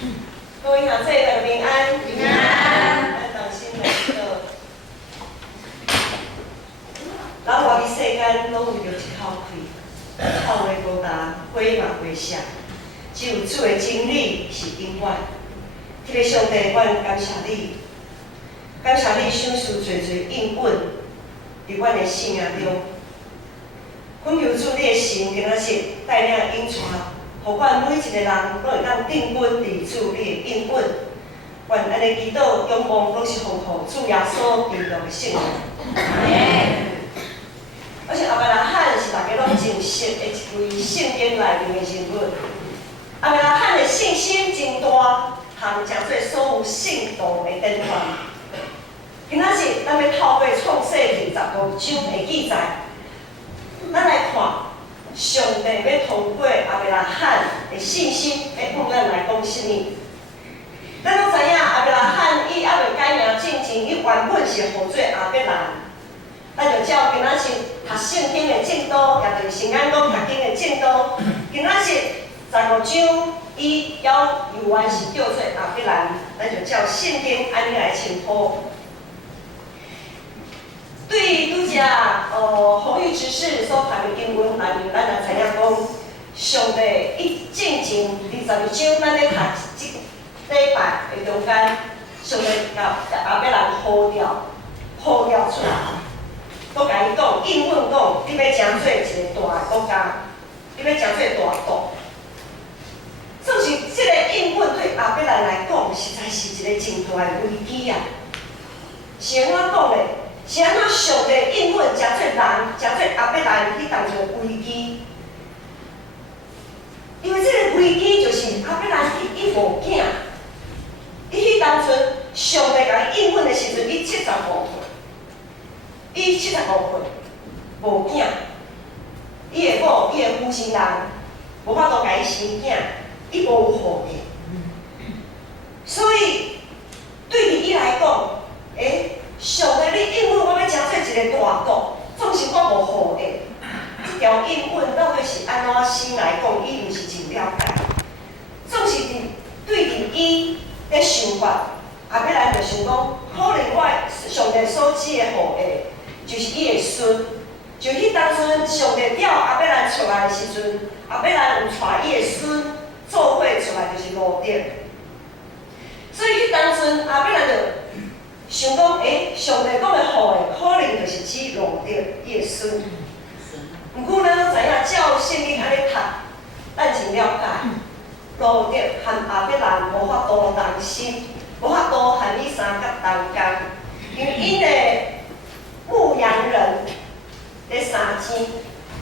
各位兄弟，大家平安。平安。咱同心来祈祷。人活伫世间，拢为着一口气，口话无大，话嘛袂少。只有主的真理是永远。迄个上帝，阮感谢你，感谢你赏赐侪侪应允伫阮的生命中。恳求主你的神今仔日带领引带，互阮每一个人拢会当定稳伫主你的应允。愿安尼祈祷，仰望拢是奉靠主耶稣基督的圣名。而且亚伯拉罕是大家拢真熟的一位圣经内面的人物。亚伯拉罕的信心真大，通诚做所有信徒的典范。今仔日咱要透过创世记15章的记载，咱来看上帝要通过亚伯拉罕的信心，要向咱来讲什么？咱拢知影亚伯拉罕伊还未改名之前，伊原本是号做亚伯兰。咱就照今仔日读圣经的进度，也就是先讲读经的进度。今仔日15章，伊由原是叫做亚伯兰，咱就照圣经安尼来称呼。对拄只红玉执事所谈的经文内面，咱也知影讲，上帝伊进前22章，咱咧读即礼拜的中间，上帝甲亚伯兰呼召出来。都甲伊讲，应允讲，你要成做一个大国家，你要成做大国。就是即个应允对亚伯兰来讲，实在是一个真大的危机啊！是安怎讲咧？是安怎上帝应允成做人，成做亚伯兰迄当作危机？因为即个危机就是亚伯兰伊无囝，伊迄当阵上帝甲伊应允的时阵，伊75岁。伊75岁，无囝，伊的某，伊的夫妻人，无法度甲伊生囝，伊无有后裔。所以对于伊来讲，上帝你应允我要成做一个大国，总是我无后裔。这条应允到底是安怎先来讲，伊毋是真了解。总是对于伊的想法，亚伯兰就想讲，可能我上帝所指的后裔。就是伊的孙，就迄当阵上帝调亚伯兰出来的时阵，亚伯兰有带伊的孙做伙出来，就是罗德。所以迄当阵亚伯兰就想讲，上帝讲的后裔，可能就是指罗德伊的孙。毋过咱拢知影，照圣经安尼读，咱真了解，罗德和亚伯兰无法度同心，无法度和伊三角同工，因为因的。牧羊人咧生钱，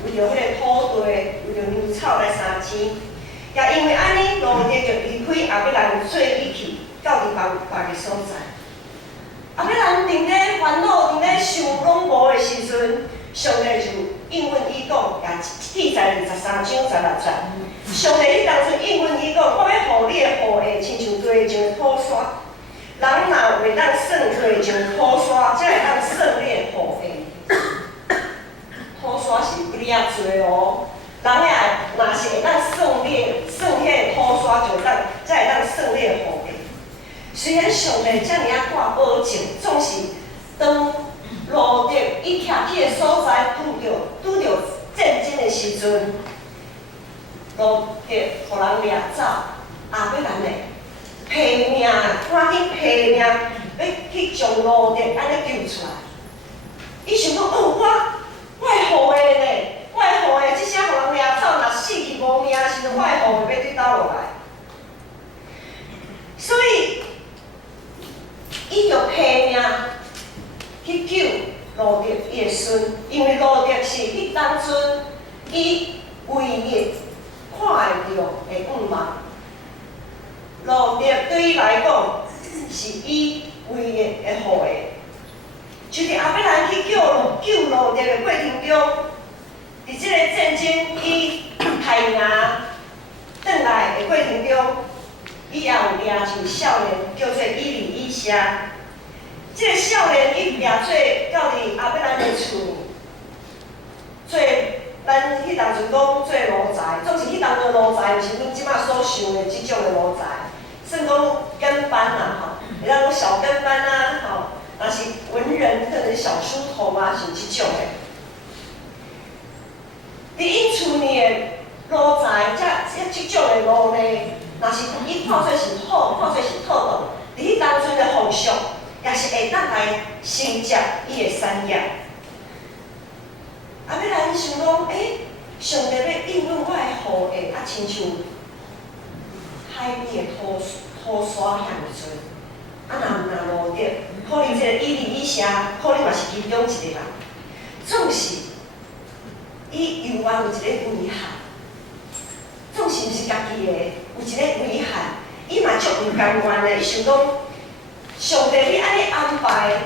为着迄个土地，为着牛草来生钱，也因为安尼，罗德就离开亚伯兰做伊去，到别个所在。亚伯兰伫咧烦恼、伫咧想拢无的时阵，上帝就应允伊讲，也记载23章16节。上帝迄当阵应允伊讲，我要互你的后裔，亲像地上土沙。人若袂当算地上土沙，才会当算你的后裔。土沙是不哩啊多哦，人若是会当算迄个土沙，就才会当算你的后裔。虽然上帝遮尔挂保证，总是当路德伊徛去的所在拄着战争的时阵，路德互人掠走，亚伯兰的。拼命，赶紧拼命，要去将路德安尼救出来。伊想讲，我的后裔呢？我的后裔，即声互人掠走，若死去无命的时阵，我的后裔要对倒落来。所以，伊就拼命去救路德伊的孙，因为路德是迄当阵伊唯一看会到的愿望。路德对伊来讲，是伊唯一的后裔。就伫亚伯兰去救路德的过程中，伫即个战争伊害赢转来的过程中，伊也有掠一位少年，叫做以利以沙。即个少年伊掠做到伫亚伯兰的厝，做咱迄当阵讲做奴才，总是迄当阵奴才，毋是阮即马所想的即种的奴才。算讲跟班啦，吼，会当讲小跟班啊，吼，若是文人可能小书童啊，是即种的。伫因厝内的路材，即种的路呢，若是伊看做是好，看做是妥当，伫迄当阵的风俗，也是会当来承接伊的产业。啊，要来想讲，上帝要应允我的好意，啊，亲像海边的土沙遐尼多，啊，若无得，可能即个伊利以下，可能嘛是其中一个人，总是伊犹原有一个遗憾，总是毋是家己的，有一个遗憾，伊嘛足毋甘愿的，伊想讲，上帝你安尼安排，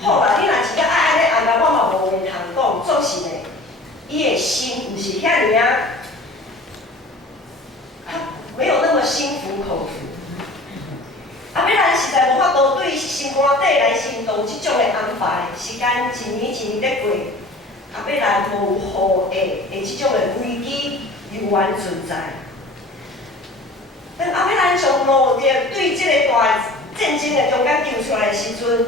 好啦，你若真正爱安尼安排，我嘛无话通讲，总是呢，伊的心毋是遐尔啊。没有那么心服口服，啊，要咱实在无法度对心肝底来行动即种的安排，时间一年一年在过，啊，要咱无好的即种的危机犹原存在。当啊，要咱从路着对即个大战争的中间救出来的时阵，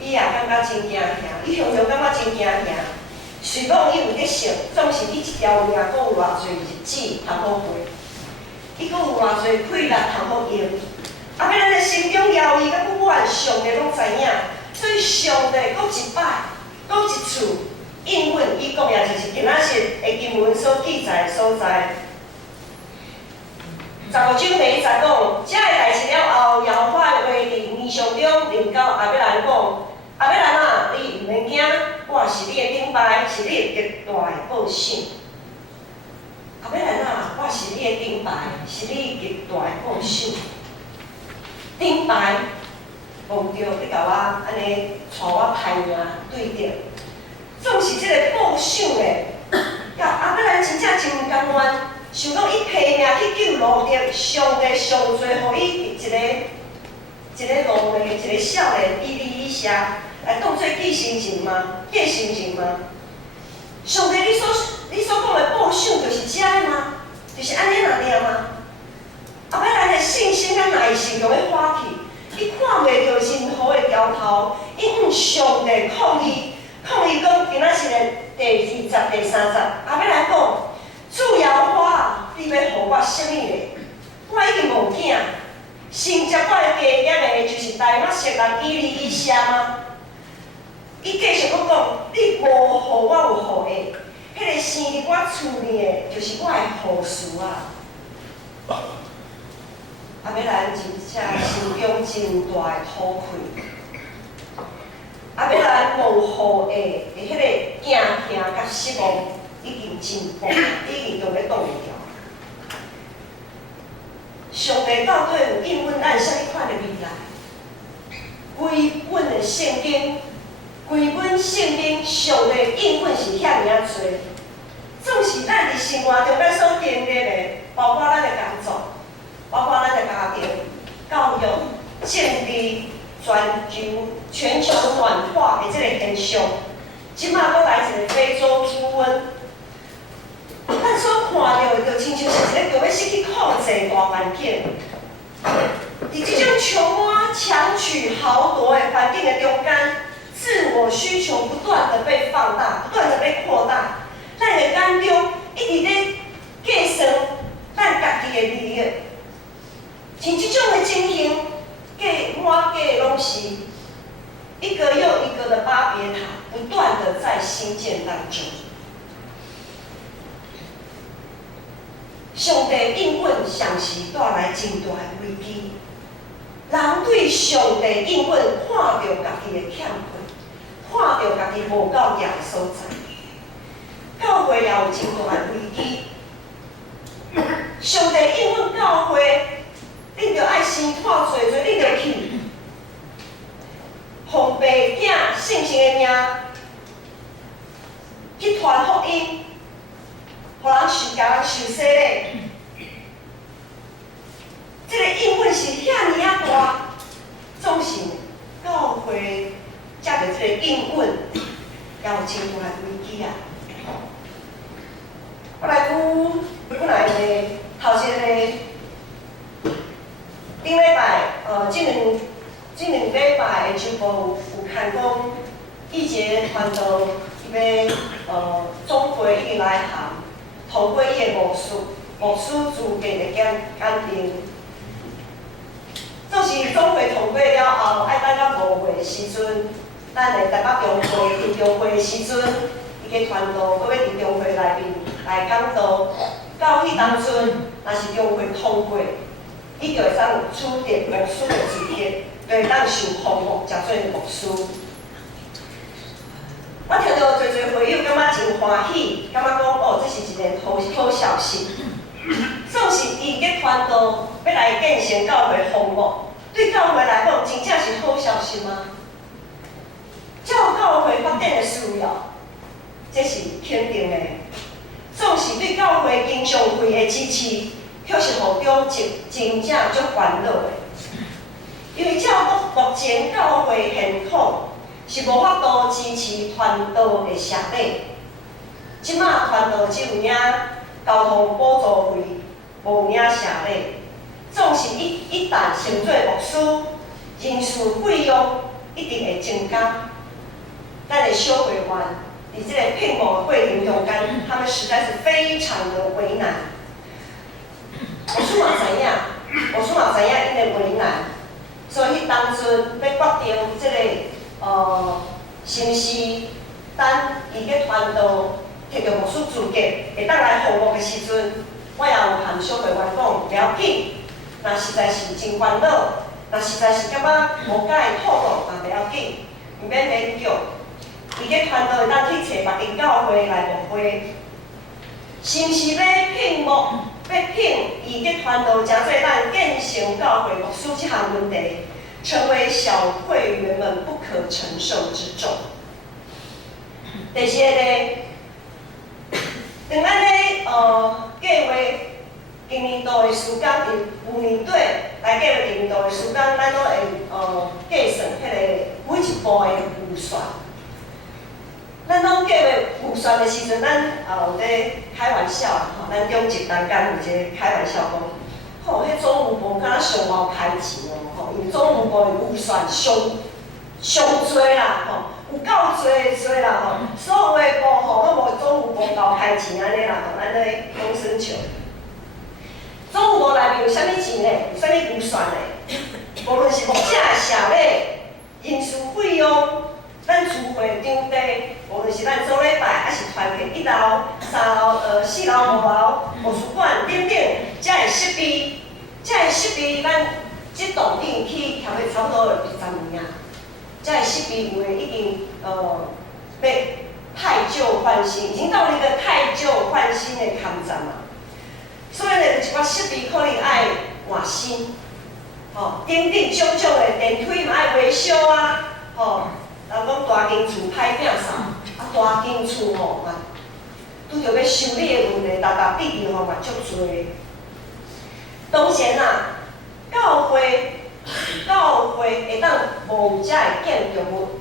伊也感觉真惊吓，伊常常感觉真惊吓。虽讲伊有得想，总是伊一条命，阁有偌侪日子通好过。伊阁有偌侪气力通好用，啊！要咱的心中摇伊，甲不管上帝拢知影，所以上帝阁一摆，阁一次应允伊讲也就是今仔日的经文所记载的所在。15章第1节讲，这个代志了后，耶和华的话伫面上中临到阿伯兰讲：阿伯兰啊，你毋免惊，我是你的顶牌，是你的极大的报赏。阿伯兰啊，我是你的顶牌，是你极大的报赏。顶牌，望着你甲我安尼带我歹命对着，总是即个报赏的。甲阿伯兰真正真毋甘愿，想讲伊拼命去救路德，上帝上最互伊一个路的一个少年伊利以下来当做继承人吗？继承人吗？上帝你所讲的报赏就是这个吗？就是安尼尔吗？后尾咱的信心甲耐心就要花去，伊看袂到任何的苗头，伊向上帝抗议讲今仔日的第20、第30，后尾来讲，主耶和华，你要互我啥物咧？我已经无囝，承接我的家业的就是大马色人以利以下吗？伊继续佫讲，你无互我有好的。迄个生伫我厝里的，就是我的护士啊！啊，要咱真正心中真大的土气，啊，要咱无好的迄个惊吓甲失望，已经真薄，已经都要挡袂掉。上帝到底有应允咱啥物款的未来？规本的圣经，规本圣经，上帝应允是遐尔啊多。总是咱伫生活中咱所经历的，包括咱的工作，包括咱的家庭、教育、政治、全球暖化的这个现象，即马佫来一个非洲猪瘟，咱所看到的就亲像是一个要失去控制大环境。伫即种穷挖、强取、豪夺的环境的中间，自我需求不断的被放大，不断的被扩大。咱的眼中一直咧计算咱家己的利益，像即种的情形，满街拢是一个又一个的巴别塔，不断的在兴建当中。上帝应允常时带来真大的危机，人对上帝应允看到家己的欠缺，看到家己无够硬的所在。教会也有真大的危机，上帝应允教会，恁着爱先看做，恁着去，奉爸囝圣神的名，去传福音，互人甲人受洗礼。这个应允是遐尼啊大，总是教会接着这个应允，也有真大的危机啊。我来举本来的头一个顶礼拜，这两礼拜的周报有看讲，以前传道伊要总会已经来函，通过伊的牧师资格的检定。就是总会通过了后，爱等到5月的时阵，咱会台北中会伫中会的时阵，伊个传道搁要伫中会内面来讲道。到迄当阵，若是中会通过，伊就会当有主任牧师的资格，就会当受封牧，食做牧师。我听到侪侪会友感觉真欢喜，感觉讲哦，这是一个好消息。总是伊个传道要来建成教会封牧，对教会来讲真正是好消息吗？照教会发展的需要，这是肯定的。总是对教会经常会的支持，却是互中真正足烦恼的。因为照目前教会现况，是无法度支持传道的设备。即马传道只有领交通补助费，无领设备。总是一旦成做牧师，人事费用一定会增加。咱的小会员伫这个聘牧的过程中间，他们实在是非常的为难。牧师嘛知影因的为难，所以当阵要决定这个是毋是等伊个传道摕到牧师资格，会当来服务的时阵，我也有和小会员讲，不要紧。若实在是真烦恼，若实在是感觉无解吐露，嘛不要紧，毋免勉强。伊个传道会当去找别间教会来牧会，是毋是要聘牧？要聘伊个传道，诚做咱建成教会牧师这项问题，成为小会员们不可承受之重。第四个，当咱咧计划今年度的时间，伫牛年底来计划今年度的时间，咱拢会计算迄个每一步的预算。咱拢计划预算的时阵，咱有咧开玩笑吼，咱中级单间有一个开玩笑讲，吼，迄总务部敢若上毛开钱哦，吼，因为总务部的预算上多啦，吼，有够多啦，吼，所有的部吼拢无总务部够开钱安尼啦，吼，咱咧讲生笑。总务部内面有啥物钱呢？有啥物预算呢？无论是牧者的社备、人事费用。咱聚会场地，无论是咱做礼拜，还是团契1楼、3楼、4楼、5楼、图书馆等等，才会设备，咱这栋店去调了差不多20年啊，才会设备有诶已经要汰旧换新，已经到了一个汰旧换新的抗战嘛。所以呢，有一寡设备可能爱换新，吼，等等种种的电梯嘛爱维修啊，吼。人讲大间厝歹摒扫，大间厝吼嘛，拄着要修理的问题，达滴滴吼嘛足多。当然啦，教会会当无遮的建筑物，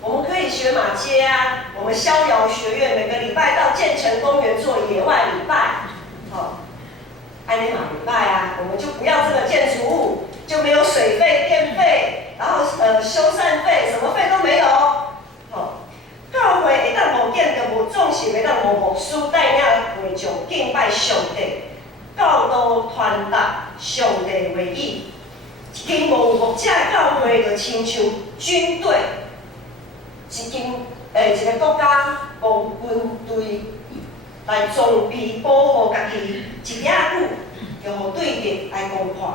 我们可以学马街啊，我们逍遥学院每个礼拜到建成公园做野外礼拜，安尼嘛礼拜啊，我们就不要这个建筑物，就没有水费、电费。然后修缮费什么费都没有，教会会当无建筑物，总是会当无牧师带领会众敬拜上帝，教导传达上帝的话语。一间无牧者的教会就亲像军队，一个国家无军队来装备保护家己，一领久就互对敌来攻破。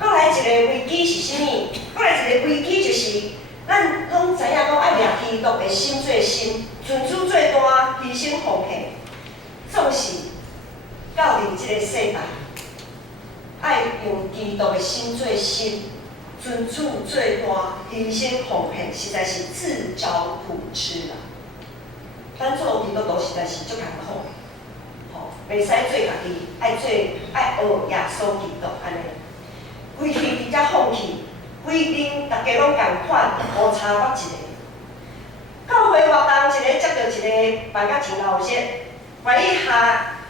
搁来一个危机是啥物？搁来一个危机就是，咱拢知影讲爱掠基督的心做心，尊主做大，牺牲奉献。总是到伫即个世代，爱用基督的心做心，尊主做大，牺牲奉献，实在是自找苦吃啦。咱做基督徒实在是足艰苦的，袂使做家己，爱学耶稣基督安尼。规气直接放弃，规定大家拢共款，无差别一个。教会活动一个接着一个办甲真闹热，愿意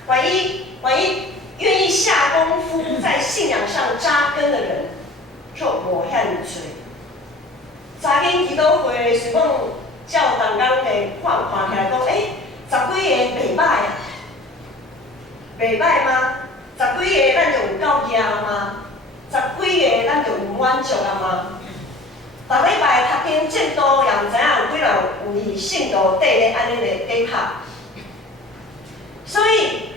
愿意愿意下功夫在信仰上扎根的人，就无遐尼多。早间基督会是讲照同工的看起来讲，十几个袂歹啊，袂歹吗？十几个咱就有够赢吗？十几个咱就有满足啊吗？逐礼拜读经进度也毋知影有几人为信徒缀咧安尼咧拍，所以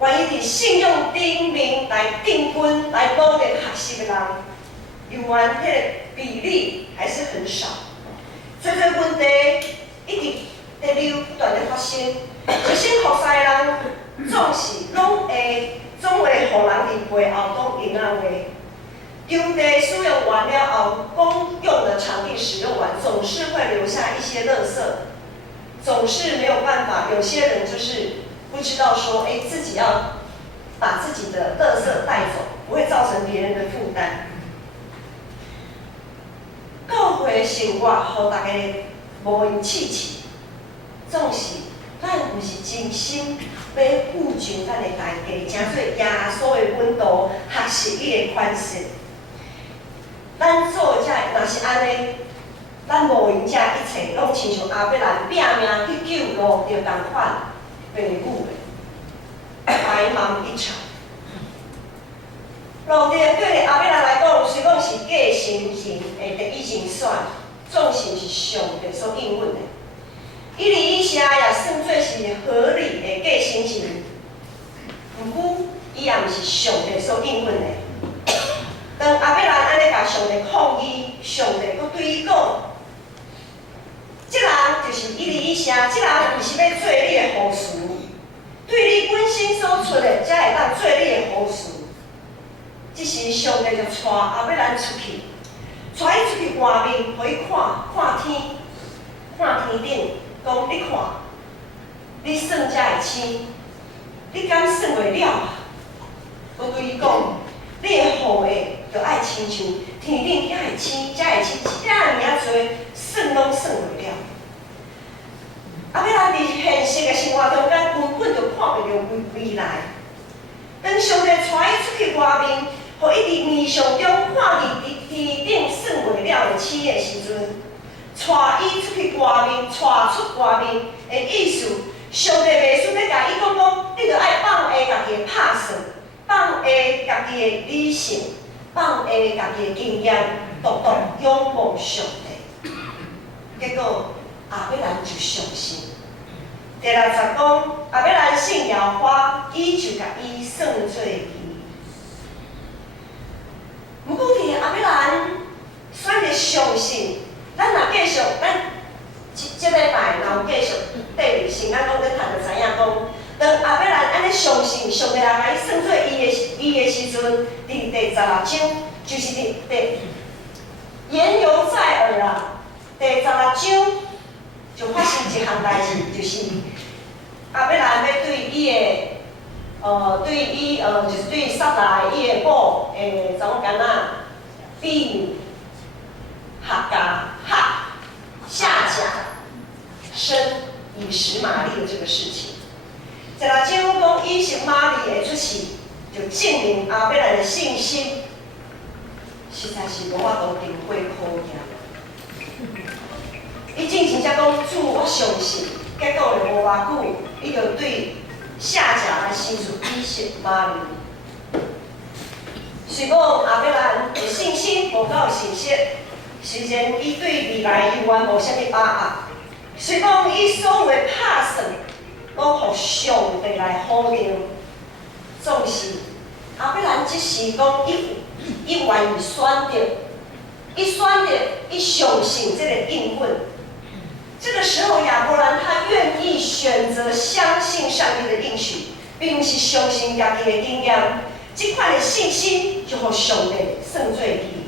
愿意伫信用顶面来定根来努力学习的人，永远迄个比例还是很少。这个问题一直在不断的发生，一心服侍的人总会互人伫背后讲闲话。场地使用完了后，公用的场地使用完，总是会留下一些垃圾，总是没有办法。有些人就是不知道说，自己要把自己的垃圾带走，不会造成别人的负担。教会的生活，互大家无因刺激，总是咱毋是真心要附上咱的大家，诚做耶稣的温度，学习伊的款式。咱做若是安尼，咱无因这一切，拢亲像阿伯兰拼命去救路着同款父母的，白忙一场。路着对阿伯兰来讲，虽讲是假神人的第一人选，总是上帝所应允的。伊离伊写也算做是合理的假神人，毋过伊也毋是上帝所应允的。当阿伯兰安尼甲上帝抗议，上帝佫对伊讲：，即人就是伊离伊写，即人毋是要做你的护士，对你本身所出的，才会当做你的护士。即时上帝就带阿伯兰出去，带伊出去外面，互伊看天，看天顶，讲你看，你算才会星，你敢算袂了啊？我对伊讲，你的雨的就爱亲像天顶遐的星，才会星，遮尔多，算拢算袂了。阿伯兰伫现实的生活中间，根本就看袂到未来。当上帝带伊出去外面，互伊伫面上中看见伫天顶算袂了的星的时阵，带伊出去外面，带出外面的意思，上帝袂顺咧甲伊讲，你着爱放下家己的拍算，放下家己的理性，放下家己的经验，独独仰望上帝。结果阿伯兰就相信。第60讲，阿伯兰信耶和华，伊就甲伊算做义。不过，伫阿伯兰选择相信，咱若继续，咱即礼拜若有继续缀入圣经中咧读，就知影讲，当阿伯兰安尼相信上帝来甲伊算做伊的时阵，伫第16章，就是伫言犹在耳啊。第16章就发生一项代志，就是阿伯兰要对伊的，就是对撒拉伊的某查某囡仔婢女夏甲生以实玛利的这个事情。16章讲以实玛利会出世，就证明阿伯兰的信心实在是无法度顶过考验。伊真才讲主，我相信。结果咧无偌久，伊就对夏甲来生出以实玛利。虽讲阿伯兰的信心无够信实，虽然伊对未来永远无啥物把握，虽讲伊所有的拍算拢互上帝来否定，总是阿伯兰即时讲伊愿意选择，伊相信这个应允。这个时候，亚伯兰他愿意选择相信上帝的应许，并不是相信家己的经验。这款的信心就互上帝算做义。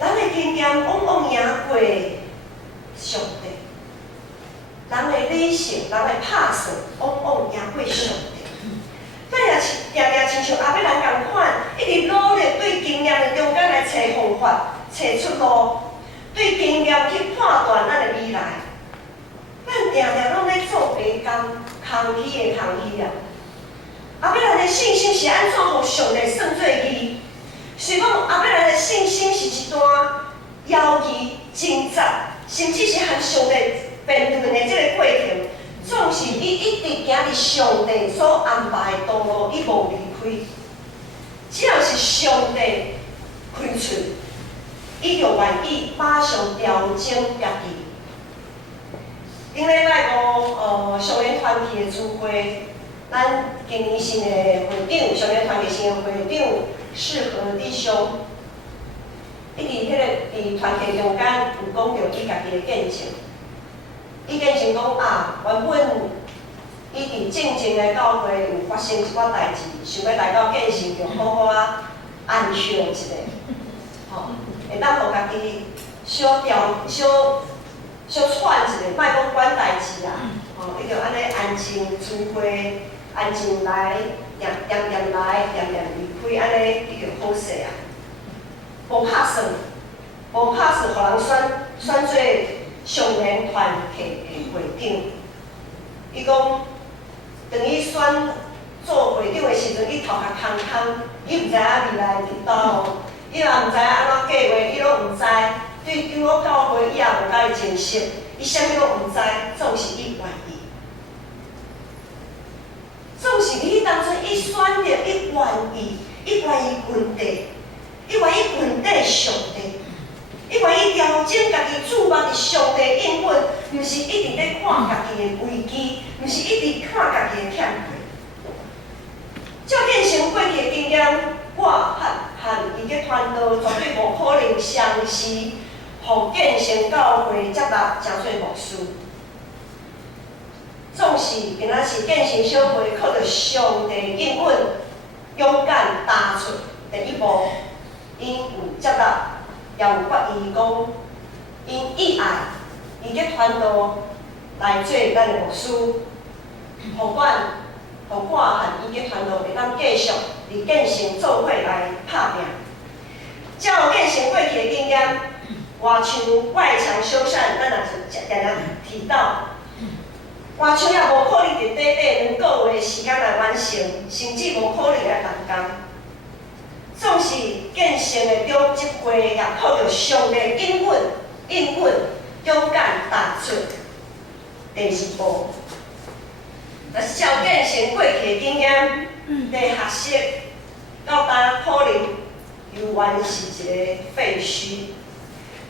咱的经验往往赢过上帝，人的理性、人的拍算往往赢过上帝。咱也常像阿伯兰同款，一直努力对经验的中间来找方法、找出路。对经验去判断咱的未来，咱常常拢咧做白工，空虚的空虚啊。后壁咱的信心是安怎互上帝算做义？是讲后壁咱的信心是一段犹豫、挣扎，甚至是和上帝辩论的这个过程，总是伊一直行伫上帝所安排的道路，伊无离开。只要是上帝开喙，伊就愿意马上调整家己。顶礼拜五，少年团体的聚会，咱今年新的会长，少年团体新的会长适合弟兄，伊伫伫团体中间有讲到伊家己的见证。伊见证讲原本伊伫正正的教会有发生一寡代志，想要来到见证，就好好安详一下，会当互家己小喘一下，莫讲管代志啊，伊就安尼安静聚会，安静来，念来，念离开，安尼伊就好势啊。无拍算，互人选做少年团体的会长。伊讲，当伊选做会长的时阵，伊头壳空空，伊毋知影未来伫倒路，伊也毋知影安怎计划，伊拢毋知。对长老教会，伊也无甲伊认识，伊啥物拢毋知，总是伊愿意。总是伫迄当阵，伊选择，伊愿意问题，伊愿意问题上帝，伊愿意调整家己注目伫上帝应允，毋是一直咧看家己的危机，毋是一直看家己的欠缺。照见成过去的经验，我和伊个团队绝对无可能相视。互建成教会接纳真侪牧师，总是今仔是建成小会靠着上帝应允，勇敢踏出第一步，因有接纳，也有决意讲，因意爱，伊个团队来做咱的牧师，互我和伊个团队会当继续伫建成做伙来拍拼，照建成过去的经验。外墙外墙修缮，咱也是常常提到，外墙也无可能伫短2个月的时间来完成，甚至无可能来动工。总是建成的中一会也靠着上帝应允，勇敢踏出第2步。若是照建成过去的经验来学习，到呾可能犹原是一个废墟。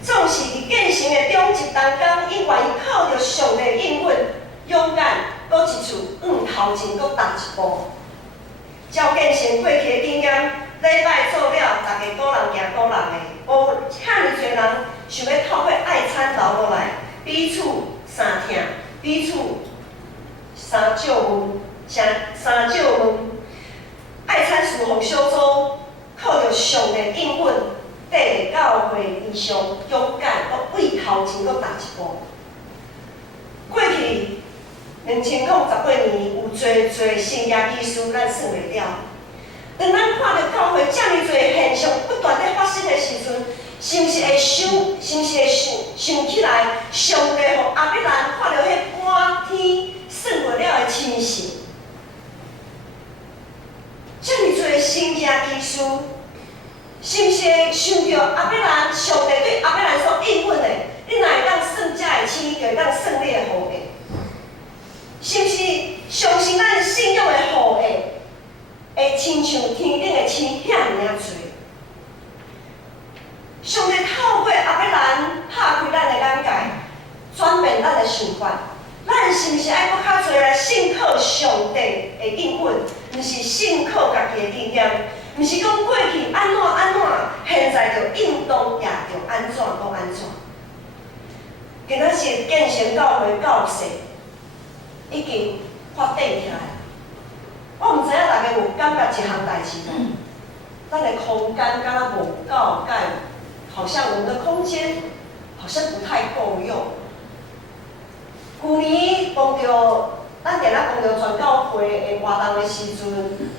总是伫建成的中一当中，伊愿意靠着上帝应允，勇敢，搁一次往头前搁踏一步。照建成过去的经验，礼拜做了，大家个人行个人的，无遐尼侪人想要透过爱餐留落来，彼此相听，彼此相借问，爱餐事奉小组靠着上帝应允。缀个教会理想，勇敢，搁为头前搁踏一步。过去2018年有侪新亚技术，咱算袂了。当咱看到教会遮尔侪现象不断咧发生的时阵，是毋是会想起来，上帝互阿伯兰看到迄半天算袂了的亲情？遮尔侪新亚技术。是毋是想着阿伯兰上帝对阿伯兰所应允的，你若会当算遮的星，就会当算你的护的？是毋是相信咱信仰的护的，会亲像天顶的星遐尔侪？上帝透过阿伯兰拍开咱的眼界，转变咱的想法，咱是毋是爱搁较侪来信靠上帝的应允，毋是信靠家己的经验？毋是讲过去安怎，现在就应当也就安怎。今仔是建成教会教势已经发展起来。我毋知影大家有感觉一项代志无？咱的空间敢若无够解，好像我们的空间好像不太够用。去年咱定咱讲到全教会的活动的时阵。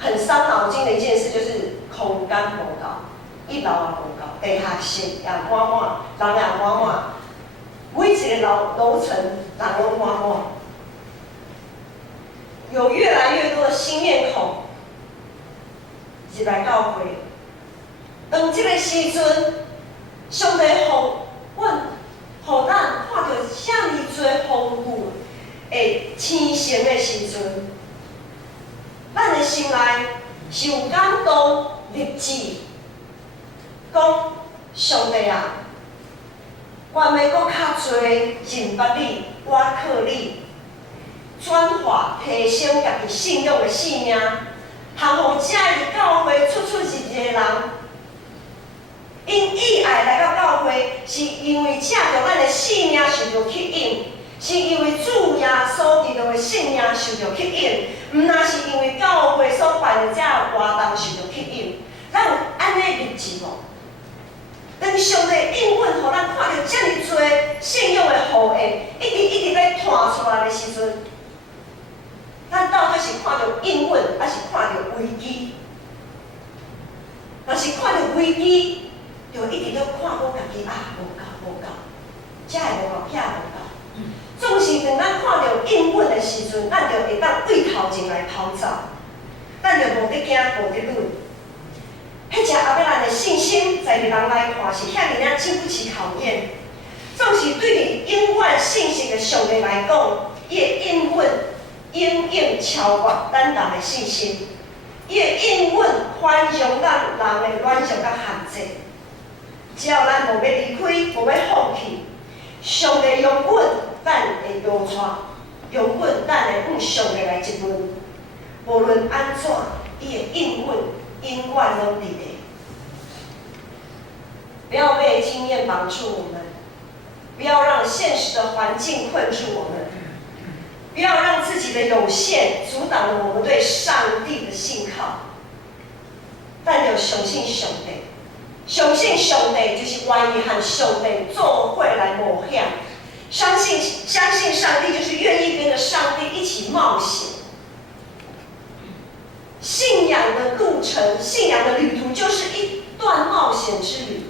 很伤脑筋的一件事就是空间无够，一楼也无够，地下室也满，人也满，每一个楼层人拢满。有越来越多的新面孔入来教会。当这个时阵，上帝互咱看到遮尔多丰富的天性的时阵，咱的心内是有感动、立志，讲上帝啊，我要搁较多认捌你、我靠你，转化提升家己信仰的性命，通互遮个教会出入入的人。因意爱来到教会，是因为借着咱的性命受到吸引，是因为主耶稣基督的性命受到吸引，毋那是因为教会所办的这活动受到吸引。咱有安尼立志无？当上帝应允，互咱看到遮尔多信仰的互会，一直在传出来的时阵，咱到底是看到应允，还是看到危机？若是看到危机，就一直在看我家己啊，无够，遮会无够，遐无够。总是当咱看到应允的时阵，咱就会当为头前来跑走，咱就无得惊，无得论。迄只阿伯兰的信心，在人来看是遐尔经不起考验。总是对你应允信心的上帝来讲，伊的应允应用超越咱人的信心，伊的应允宽容咱人的软弱甲限制。只要咱无要离开，无要放弃，上帝用稳，咱会摇出；用稳，咱会向上帝来质问。无论安怎，伊的应允永远拢伫咧。不要被经验绑住我们，不要让现实的环境困住我们，不要让自己的有限阻挡了我们对上帝的信靠。但要相信上帝。相信上帝就是愿意和上帝做伙来冒险，相信上帝就是愿意跟着上帝一起冒险。信仰的路程，信仰的旅途就是一段冒险之旅。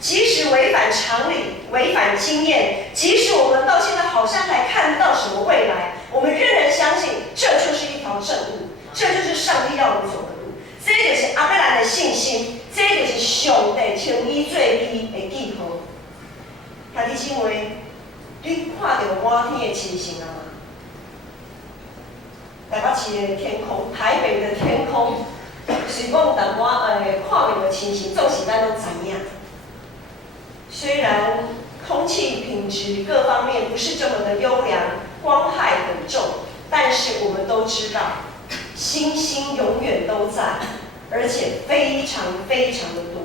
即使违反常理、违反经验，即使我们到现在好像还看不到什么未来，我们仍然相信这就是一条正路，这就是上帝要我们走的路。这就是阿伯兰的信心。这就是上帝称伊做伊的记号。兄弟姊妹，你看到满天的星星了吗？台北市的天空，台北的天空，虽讲淡薄看袂到星星，总是咱都知影。虽然空气品质各方面不是这么的优良，光害很重，但是我们都知道，星星永远都在。而且非常非常的多，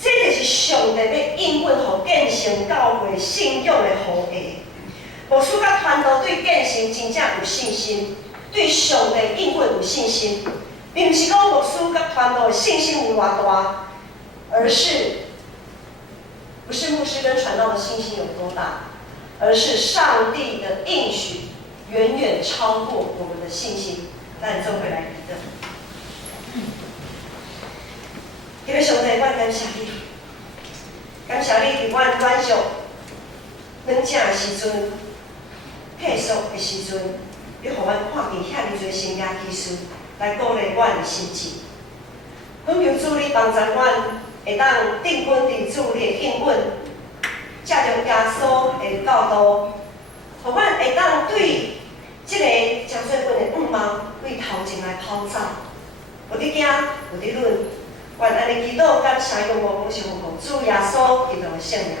这就是上帝要应允互建成教会信仰的互会。牧师甲传道对建成真正有信心，对上帝应允有信心，并不是讲牧师甲传道的信心有偌大，而是不是牧师跟传道的信心有多大，而是上帝的应许远远超过我们的信心。咱做回来比的。今日上帝，我感谢你，感谢你伫阮软弱、软正的时阵、退缩的时阵，你互阮看见遐尼侪神迹奇事，来鼓励阮的心志。恳求主你帮助阮，会当定稳伫主你的应允，借着耶稣的教导，互阮会当对即个真多本的愿望为头前来跑走，无得惊，无得论。愿安尼祈祷，感谢仰望，奉上奉主耶稣基督的圣名。